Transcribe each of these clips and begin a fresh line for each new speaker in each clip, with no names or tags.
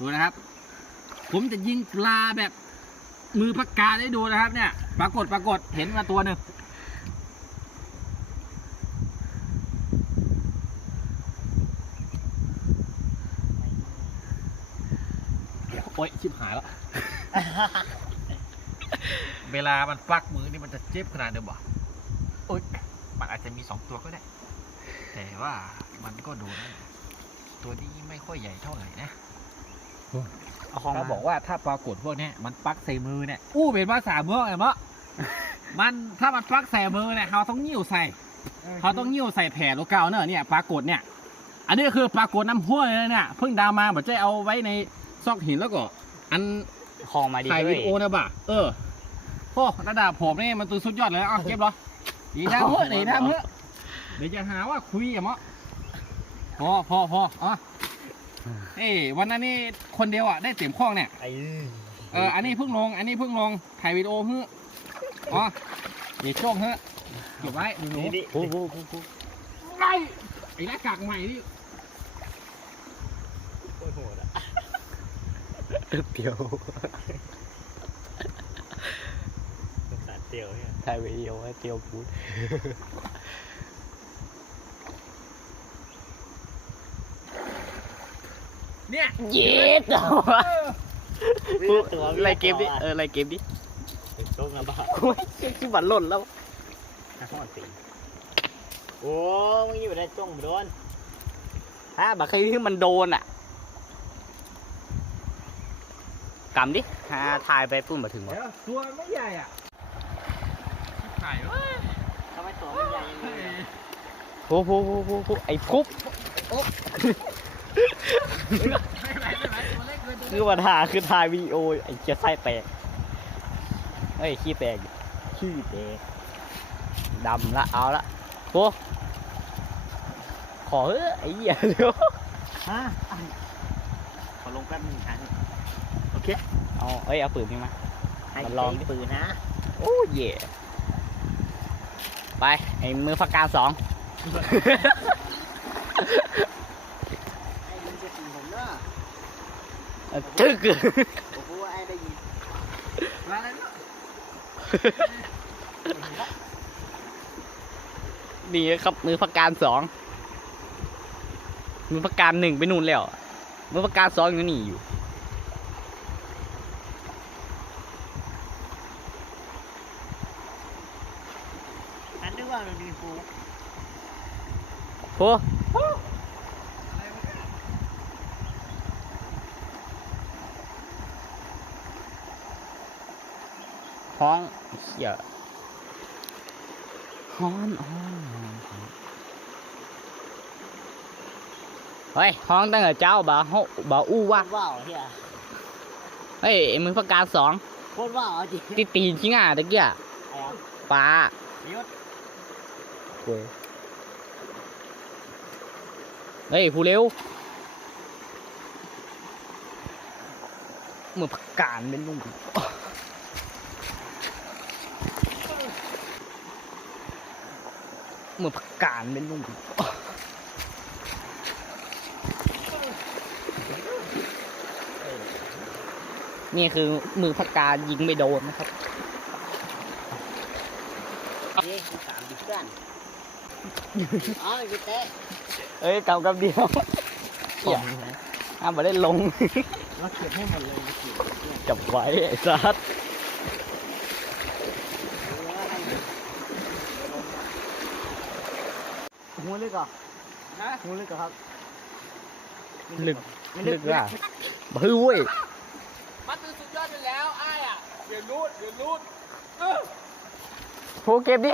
ดูนะครับ ผมจะยิงปลาแบบมือพักกาได้ดูนะครับเนี่ย ปรากฏปรากฏเห็นมาตัวหนึ่งโอ๊ยชิบหายแล้ว เวลามันฟักมือนี่มันจะเจ็บขนาดเดิมบ่โอ๊ยมันอาจจะมีสองตัวก็ได้ แต่ว่ามันก็โดนนะตัวนี้ไม่ค่อยใหญ่เท่าไหร่นะ
เอาของ
เขา
มา
บอกว่าถ้าปรากฏพวกเนี้ยมันปักใส่มือเนี่ยอู้เป็นภาษาเมืองไงมะมันถ้ามันปักใส่มือเนี่ยเขาต้องยิ้วใส่เขาต้องยิ้วใส่แผ่โลเกาเนอะเนี่ยปรากฏเนี่ย อันนี้คือปรากฏน้ำห้วยเลยเนี่ยเพิ่งดาวมาบอกจะเอาไว้ในซอกหินแล้วก็ อัน
ของมาดี
ถ่าย
เล
วิ
ย
ดีโอนะบ่ะเออโอ้ระดับผมนี่มันตัวสุดยอดเลยอะเก็บเหรอดีนะเฮ้ยดีนะเฮ้ยเดี๋ยวจะหาว่าคุยอะมะพอพอพออะ เอ้ยวันนั้นนี่คนเดียวอะได้เต็มข้องเนี่ย
ไอ้
เออ อันนี้เพิ่งลง อันนี้เพิ่งลง ถ่ายวิดีโอเฮ้ออ๋อเดี๋ยวช่วงเฮ้อเก็บไว้หนู
นี่นี่โอ้โหโอ้โห
ไอ้ไอ้หน้ากากใหม่นี่
โอ้โหอะเตียวสงสารเตียวเนี่ยถ่ายวิดีโอให้เตียวพูด
เนี่ย
เย็ดเหรอวะอะไรเกมดิ เอออะไรเกมดิ
โชคนะบ้า
โอ้ยที่บัตรหล่นแล้ว
ข้าวตีโอ้มึงอยู่ได้จ้องโดน
ฮะบัตรใครที่มันโดนอะกำดิฮะถ่ายไปปุ้นมาถึงวะ
เดี๋ยวตัวไม่ใหญ่อะถ่ายเว้ย
ทำไมตัวมันใหญ่ยังไงอะ
โอ้โหโอ้โหโอ้โหไอ้คุก
ไม่เป็นไรไม่เป็นไรตัวเล็กเกินตัว
คือปัญหาคือถ่ายวีดีโอไอ้เจ้าไส้แตกเฮ้ยขี้แตกขี้แตกดำละเอาละโอ้ขอเฮ้ยไอ้เหี้ยเดี๋ยว
ฮะขอลงแป๊บนึงครับ
เอาเอ้ยเอาปืนนี่มา
ให้
มันลองดิ
ปืนนะ
โอ้เย่ไปไอ้มือฟักการสอง
ไอ้มึงจะตีผมเนาะ
เออจึ๊ก
โอ้โหไอ้ได้ยิน
มาแล้วเนอะ
นี่ครับมือฟักการสองมือฟักการหนึ่งไปนู่นแล้วมือฟักการสองอยู่นี่อยู่
อันนึกว่าเราดีฟู
โอ้ ห้องเหี้ยฮ้อนฮ้อนฮ้อนฮ้อนเฮ้ยห้องตั้งแต่เจ้าบ่าเฮาบ่าอู้วะ
ว้าวเฮีย
เฮ้ยไอ้มือประกาศสอง
โคตรว้าวจริง
ตีตีนจริงอะตะเกีย
ไอ้อะ
ปลา
ยศ
เว้ยเฮ้ยผู้เร็วมือประกาศเป็นลุงมือประ กาศเป็นลุงนี่คือมือประกาศยิงไม่โดนนะครับ
เฮ้ยสามดิบกันอ๋อไอ้เต้
เอ้ยกำกับเดียวเหี้ยห้ามมาได้ลง
เราเก็บให้หมดเลยเราเก็บเนี่ย
จับไว้ไอ้สัส
หูลึกเหรอ
นะ
หูลึกเหรอครับ
ลึก
ไม่
ลึ
ลึ
ก
ก
ว่ะบื้อเว้ย
มันคือสุดยอดไปแล้วไอ้ายอะเดี๋ยวรูดเดี๋ยวรูดเออ
โฟเก็บดิ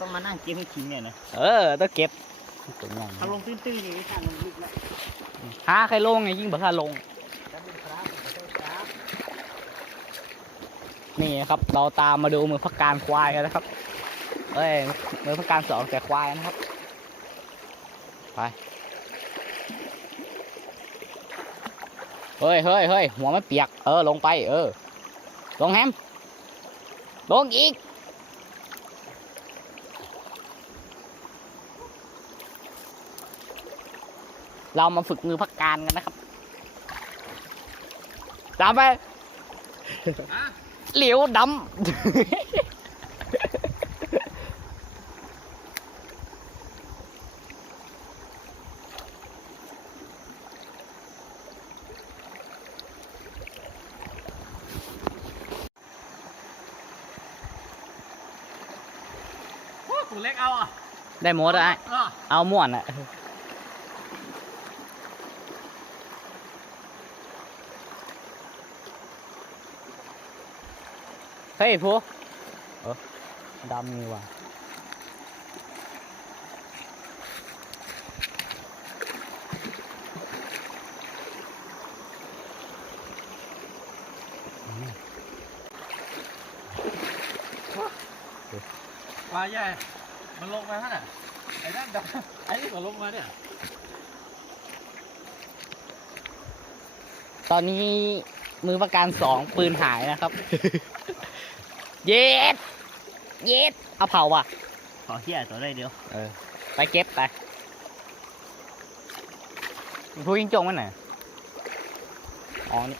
ต้องมานั่งเก็บให้ทิ้งเนี่ยนะ
เออ ต้องเก็บ ตรงนั้น
เอาลงตื้นๆอย่างนี้ค่ะลงลึกแล้ว
หาใครลงไงยิ่งบ่ค่าลง นี่ครับเราตามมาดูมือพักการควายกันนะครับ เอ้ยมือพักการสองแต่ควายนะครับ ไป เฮ้ยเฮ้ยเฮ้ยหัวไม่เปียก เออ ลงไป เออ ลงแฮม ลงอีก เรามาฝึกมือพักการกันนะครับตามไป
อะ
เหลียวดำ
โอ้ตัวเล็กเอาอะ
ได้หมดอะ
เออ
เอาม่วนอะ เฮ้ยพูเออดำนี่ว่ะ
ปลาใหญ่ มันลงมาท่านอะ ไอ้นั่นดำไอ้นี่ก็ลงมาเนี่ย
ตอนนี้มือประการสองปืนหายนะครับ เย็ด เย็ด เอาเผาว่ะ
ขอเที่ยตัวได้เดียว
เออ ไปเก็บไปผู้ยิงจงมันไหนอ๋อนี่